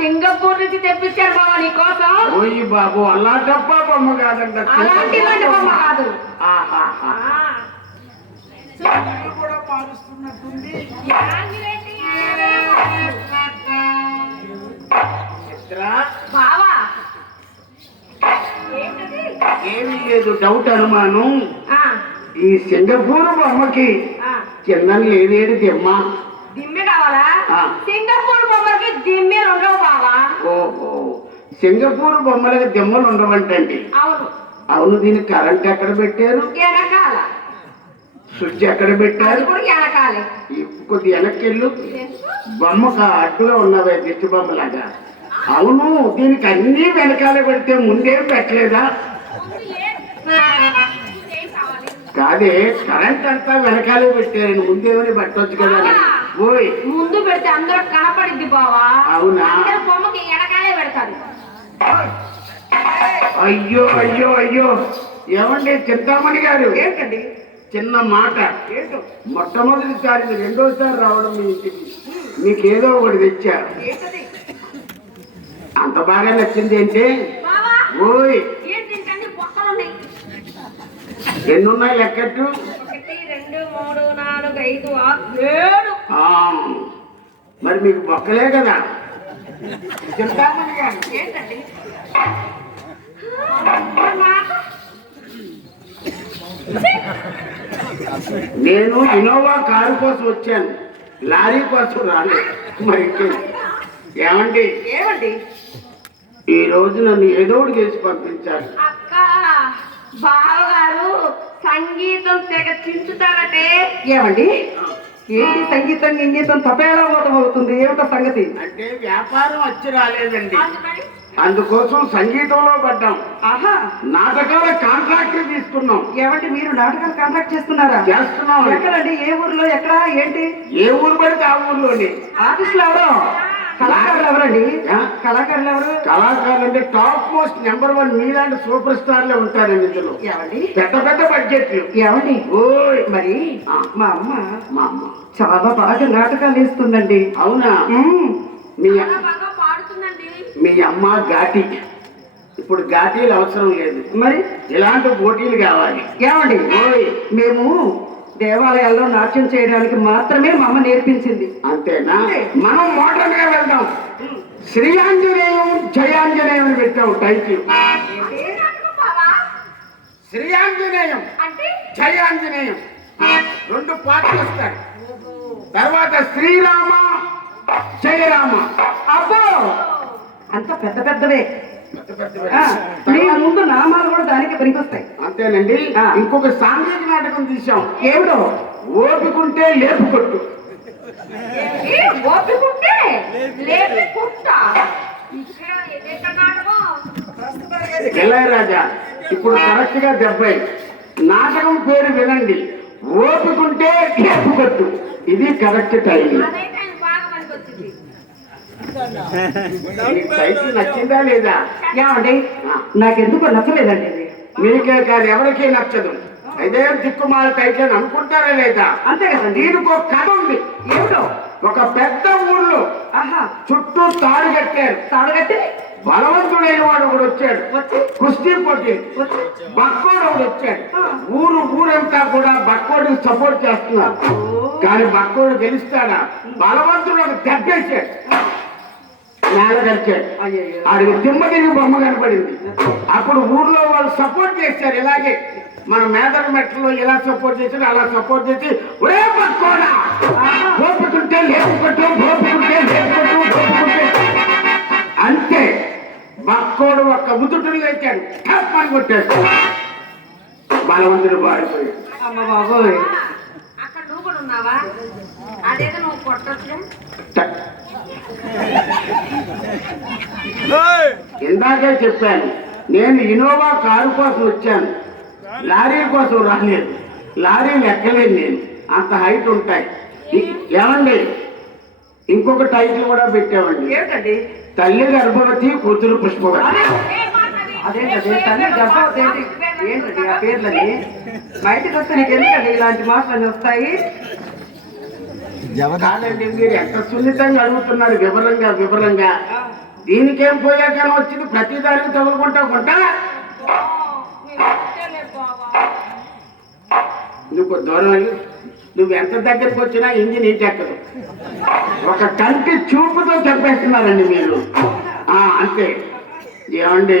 Singapore నుంచి తెప్పించారు బావా నీ కోసం. ఓయ్ బాబు అలా తప్ప బొమ్మ కాదంట, అలాంటి బొమ్మ కాదు. కూడా మారుస్తున్నట్టుంది. బావా ఏమీ లేదు, డౌట్ అనుమానం. ఈ సింగపూర్ బొమ్మకి కింద లేదేడు దిమ్మ. దిమ్మె కావాలా? సింగపూర్ బొమ్మలకి దిమ్మె ఉండవు బావా. ఓహో, సింగపూర్ బొమ్మలకి దిమ్మలు ఉండవంటండి. అవును అవును, దీనికి కరెంట్ ఎక్కడ పెట్టారు? వెనకాల. స్విచ్ ఎక్కడ పెట్టారు? వెనకాలే. కొద్ది వెనక్కెళ్ళు, బొమ్మకు అడ్డుగా ఉన్నవే దిష్టి బొమ్మలాగా. అవును, దీనికి అన్ని వెనకాల పెడితే ముందేం పెట్టలేదా? కాదే, కరెంట్ అంతా వెనకాలే పెట్టారు, ముందేమని పెట్టవచ్చు కదా. ఓయ్ ముందు పెడితే అందరూ కనపడిద్ది బావా. అవునా? బొమ్మకి వెనకాలే పెడతారు. అయ్యో అయ్యో అయ్యో, ఏమండి చింతామణి గారు? ఏంటండి? చిన్న మాట. ఏంటో? మొట్టమొదటిసారి రెండోసారి రావడం మీ ఇంటికి, మీకేదో ఒకటి తెచ్చారు. అంత బాగా నచ్చింది ఏంటి? ఓయ్ ఎన్నున్నాయి లెక్కట్టు? 1 2 3 4 5 6 7. మరి మీకు బొక్కలే కదా. చింతామణి గారు ఏంటండి? నేను ఇన్నోవా కారు కోసం వచ్చాను, లారీ కోసం రాలేదు. మరి ఏమండి? ఏమండి? ఈ రోజు నన్ను ఏదో ఒకటి చేసి పంపించాలి. అక్క, బావగారు సంగీతం తెగ చించుతారటే. ఏమండి? ఏంటి సంగీతం ఇంగీతం తపేలా అవుతుంది, ఏమిటో సంగతి? అంటే వ్యాపారం వచ్చి రాలేదండి, అందుకోసం సంగీతంలో పడ్డాం. ఆహా, నాటకాల కాంట్రాక్ట్ తీసుకున్నాం. ఏమంటే మీరు నాటకాలు కాంట్రాక్ట్ చేస్తున్నారా? చేస్తున్నాం. ఎక్కడండి? ఏ ఊర్లో? ఎక్కడ? ఏంటి? ఏ ఊరు పడితే ఆ ఊర్లోనే. ఆర్టిస్టులు ఎవరు? కళాకారులు ఎవరండి? కళాకారులు ఎవరు? కళాకారులు అంటే టాప్ మోస్ట్ నెంబర్ 1 మీలాంటి సూపర్ స్టార్లే ఉంటారండి ఇందులో. ఏమండి? పెద్ద పెద్ద బడ్జెట్లు. ఏమండి? ఓయ్ మరి మా అమ్మ చాలా బాగా నాటకాలు వేస్తుందండి. అవునా? బాగా పాడుతుందండి. మీ అమ్మ ఘాటి. ఇప్పుడు ఘాటీలు అవసరం లేదు, మరి ఇలాంటి పోటీలు కావాలి. ఏమండి? మేము దేవాలయాల్లో నాట్యం చేయడానికి మాత్రమే మా అమ్మ నేర్పించింది. అంతేనా? మనం మోడర్న్ గా వెళ్దాం. శ్రీయాంజనేయం జయాంజనేయం పెట్టాం టైటిల్. శ్రీయాంజనేయం జయాంజనేయం 2 పాటలు వస్తాయి. తర్వాత శ్రీరామ జయరామ. అబ్బో, అంత పెద్ద పెద్దవే. మీ ముందు నామాలు కూడా దానికి పనికొస్తాయి. అంతేనండి. ఇంకొక సాంఘిక నాటకం తీసాం. ఏమిటో? ఓపికంటే లేపు కొట్టు. ఓపికంటే లేపు కొట్ట. ఇళయరాజా ఇప్పుడు కరెక్ట్ గా 70. నాటకం పేరు వినండి, ఓపికంటే లేపు కొట్టు. ఇది కరెక్ట్ టైం. టైటిల్ నచ్చిందా లేదా? ఏమండి? నాకెందుకో నచ్చలేదండి. మీకే కాదు, ఎవరికీ నచ్చదు. ఇదే దిక్కుమాల టైటిల్ అని అనుకుంటారా లేదా? అంతే కదండి. దీనికి ఒక కథ ఉంది. ఏమిటో? ఒక పెద్ద ఊర్లో చుట్టూ తాడు కట్టి బలవంతుడైన వాడు ఒకడు వచ్చాడు. కుస్తీ పోటీ బక్కోడు ఒకడు వచ్చాడు. ఊరంతా కూడా బక్కోడికి సపోర్ట్ చేస్తున్నారు. కానీ బక్కోడు గెలుస్తాడా? బలవంతుడు ఒక దెబ్బేశాడు, నేల గడిచాడు. ఆడికి తిమ్మదిని బొమ్మ కనపడింది. అప్పుడు ఊర్లో వాళ్ళు సపోర్ట్ చేశారు. ఇలాగే మన మేదర మెట్లలో ఎలా సపోర్ట్ చేశారు అలా సపోర్ట్ చేసి, ఒరే బక్కోడా, ఓపుకుంటే లేపుకుంటే ఓపుకుంటే లేపుకుంటూ అంతే. బక్కోడు ఒక్క ముదుటుడు లేచాడు, టప్పని కొట్టాడు. బలవంతుడు పారిపోయాడు. అమ్మ బాబోయ్, అక్కడ నువ్వు కూడా ఉన్నావా? అదేదో నువ్వు కొట్టచ్చు. ఇందాకే చెప్పాను, నేను ఇన్నోవా కారు కోసం వచ్చాను, లారీ కోసం రాలేదు. లారీలు ఎక్కలేదు నేను, అంత హైట్ ఉంటాయి. ఏమండి, ఇంకొక టైటిల్ కూడా పెట్టామండి. ఏమిటండి? తల్లి గర్భవతి, కూతురు పుష్పవతి. అదేంటండి తల్లి గర్భవతి? ఏంటండి ఆ పేర్లని? బయటకు వస్తే నీకు ఎందుకండి ఇలాంటి మాటలన్నీ వస్తాయి? కాదండి, మీరు ఎంత సున్నితంగా అడుగుతున్నారు వివరంగా వివరంగా. దీనికేం పోయాక వచ్చింది, ప్రతిదానికి తగులుకుంటా కొంటా. నువ్వు దూరం అయ్యి నువ్వు ఎంత దగ్గరికి వచ్చినా ఇంజిన్ ఇంటెక్కదు. ఒక కంటి చూపుతో చెప్పేస్తున్నారండి మీరు. అంతే. ఏమండి,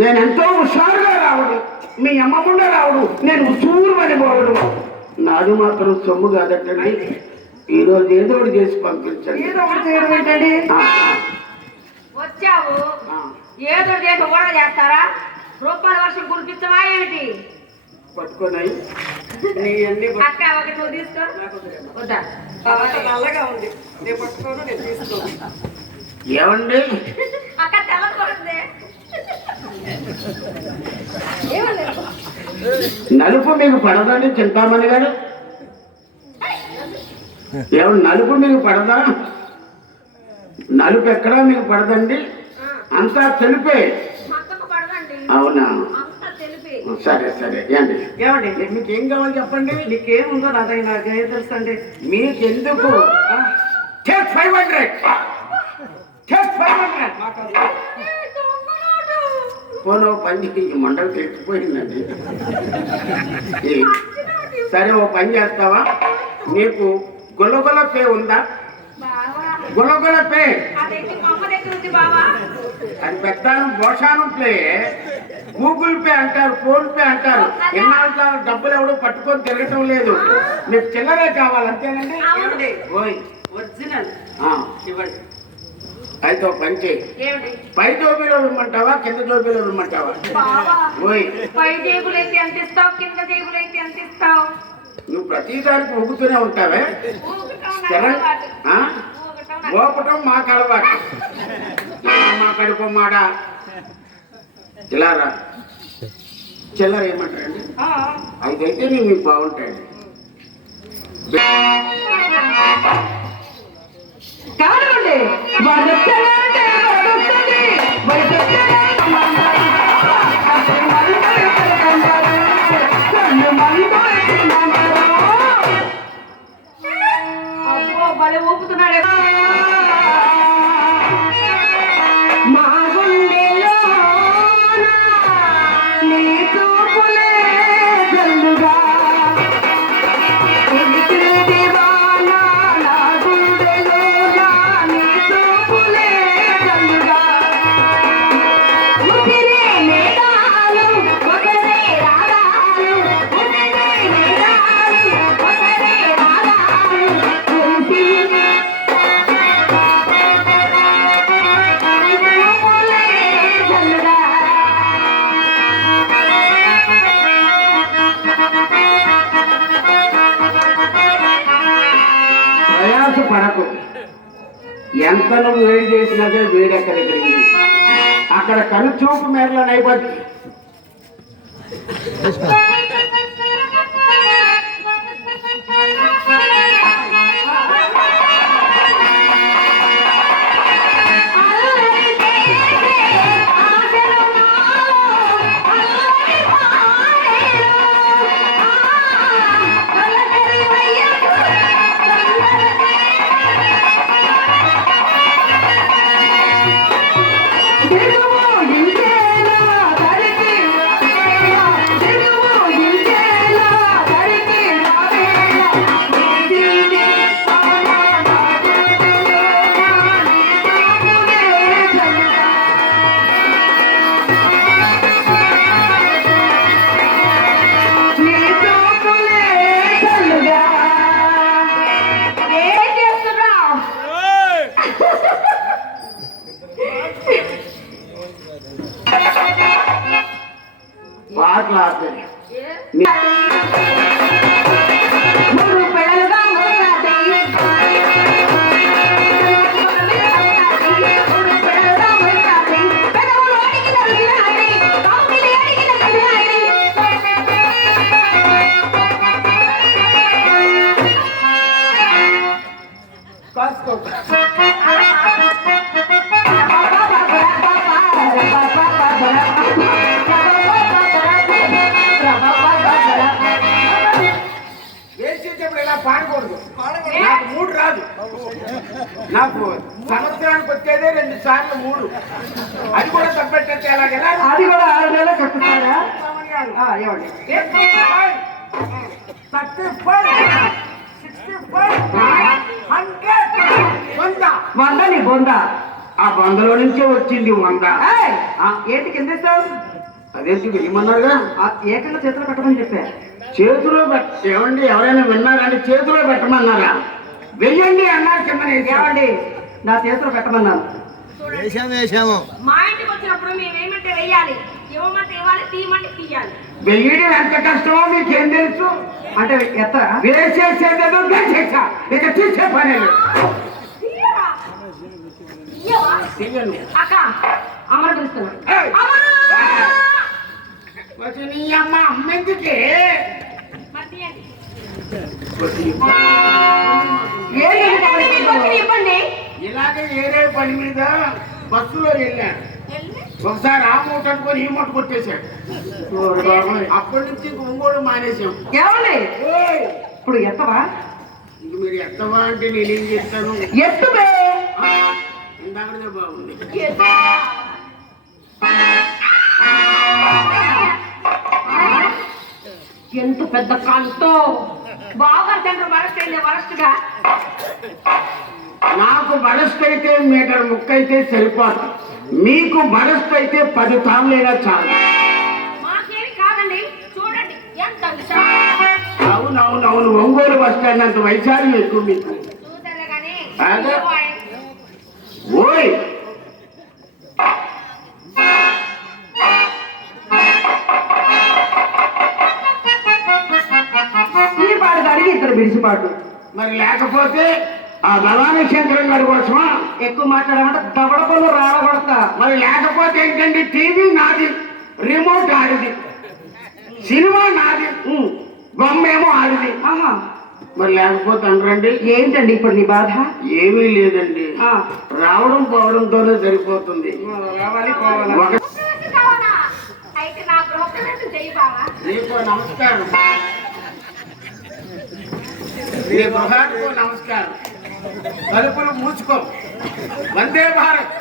నేను ఎంతో హుషారుగా రావడు, మీ అమ్మకుండా రావడు, నేను ఉసూరు పడిపోవడు. నాది మాత్రం సొమ్ము కాదటండి. ఈరోజు ఏదో ఒకటి చేసి పంపించండి. వచ్చావు ఏదో చేసి కూడా చేస్తారా? రూపాయల వర్షం కురిపించవా ఏమిటి? పట్టుకొని అక్క ఒకటి నువ్వు తీసుకో. వద్దా? నల్లగా ఉంది, నేను పట్టుకోను, నేను తీసుకోను. ఏమండి, అక్క తెల్లకూడదే. నలుపు మీకు పడదండి చింతామణి గారు? ఏమన్నా నలుపు మీకు పడదా? నలుపు ఎక్కడా మీకు పడదండి, అంతా తెలుపే. అవునా, సరే సరే. ఏమండి మీకు ఏం కావాలి చెప్పండి. నీకేముందో నాదైనా నాకేం తెలుసు అండి. మీకెందుకు? 500 పోను పని మండలు తెచ్చిపోయిందండి. సరే, ఓ పని చేస్తావా? నీకు గులగుల పే ఉందా? గులగుల పే అది పెద్ద భోషానం పే, గూగుల్ పే అంటారు, ఫోన్ పే అంటారు. ఎన్నాళ్ళ డబ్బులు ఎవడో పట్టుకొని తిరగటం లేదు. మీకు చిల్లరే కావాలంతేనండి. ఓయ్ ఒరిజినల్ ఇవ్వండి. అయితే ఒక పని చేయి, పై జోబీలో ఇమ్మంటావా కింద జోబీలో ఇమ్మంటావా? ఓయ్ పై జేబులు అయితే ఎంత ఇస్తావు, కింద జేబులు అయితే ఎంత ఇస్తావు? నువ్వు ప్రతిదానికి ఊగుతూనే ఉంటావే. ఓపటం మాకు అలవాటు. మా కడుకోమాడ ఇలా రా. చిల్లర ఏమంటారండి? అయితే మీకు బాగుంటాయండి. కాదండి అబ్బో భలే ఊపుతున్నాడే. మా గుండెలో నీ చూపులే జల్లుగా పడకు. ఎంత నువ్వు వేడి చేసినదే వేడి ఎక్కడికి అక్కడ కనుచూపు మేరలో నైపోద్ది. పాటలు ఆపేది. వచ్చేదే 2 సార్లు 3. అది కూడా తప్పెట్టేస్తే ఎలాగెలా? అది కూడా 6 నెలలు కట్టుతారా? ఏమండి 100 నీ బొంద. ఆ బందలో నుంచే వచ్చింది 100. ఏయ్, ఏంటి కింద ఇస్తావు? అదేంటి వెయ్యమన్నారుగా? ఏకంగా చేతులు పెట్టమని చెప్పా. చేతిలో ఏమండి ఎవరైనా విన్నారంటే చేతిలో పెట్టమన్నారా? వెయ్యండి అన్నారు కింద. ఏమండి నా చేతులు పెట్టమన్నాను. వేసాము మా ఇంటికి వచ్చినప్పుడు మేమేమంటే వెయ్యాలి, ఇవ్వమంటే ఇవ్వాలి, తీయమంటే తీయాలి. వెయ్యడం ఎంత కష్టమో మీకేం తెలుసు? అంటే ఎత్తరా? వేసేసేదేదో వేసేసా, ఇక తీసే పని లేదు. తీయరా? తీయవా? తీయను. అక్క అమ్మని పిలుస్తున్నా. ఏయ్! అమ్మా! వచ్చి నీ అమ్మ అమ్మెందుకే? మరి తీయండి. ఇవ్వండి. ఇలాగే ఏరే పని మీద బస్సులో వెళ్ళాను. వెళ్ళి ఒకసారి ఆ మూట అనుకొని ఈ మూట కొట్టేశాడు. అప్పటి నుంచి ఇంక ఒంగోడు మానేశాం. ఏమండి ఓయ్! ఇప్పుడు ఎత్తవా? ఇంక మీరు ఎత్తవా అంటే నేనేం చేస్తాను? ఎత్తుబే. ఇందాకనే బాగుంది. ఎంత పెద్ద కంటో బాగా తండ్రి వరస్ట్ వరస్ట్గా. నాకు బరస్ట్ అయితే మీటర్ ముక్కైతే సరిపోదు. మీకు బరస్ట్ అయితే 10 తాళ్ళైనా చాలు. మాకేమి కాదండి, చూడండి ఎంత అవునవునవును, ఒంగోలు బస్ స్టాండ్ అంత వైశాల్యం ఎక్కువ మీకు. చూసాలే కానీ అదే. ఓయ్ ఈ పాడు దానికి ఇద్దరు బిడిసిపాటు. మరి లేకపోతే ఆ దళాని శంకరం గారి కోసమా? ఎక్కువ మాట్లాడమంటే దవడ పళ్ళు రాలగొడతా. మరి లేకపోతే ఏంటండి? టీవీ నాది, రిమోట్ ఆడిది, సినిమా నాది, బొమ్మేమో ఆడిది. ఆహా, మరి లేకపోతే అనరండి. ఏంటండి ఇప్పుడు నీ బాధ? ఏమీ లేదండి, ఆ, రావడం పోవడంతోనే సరిపోతుంది. రావాలి పోవాలి. ఒక అయితే నా గృహప్రవేశం చెయ్యి బావా. నీకు నమస్కారం, నీ గృహానికో నమస్కారం. తలుపులు మూసుకో. వందే భారత్.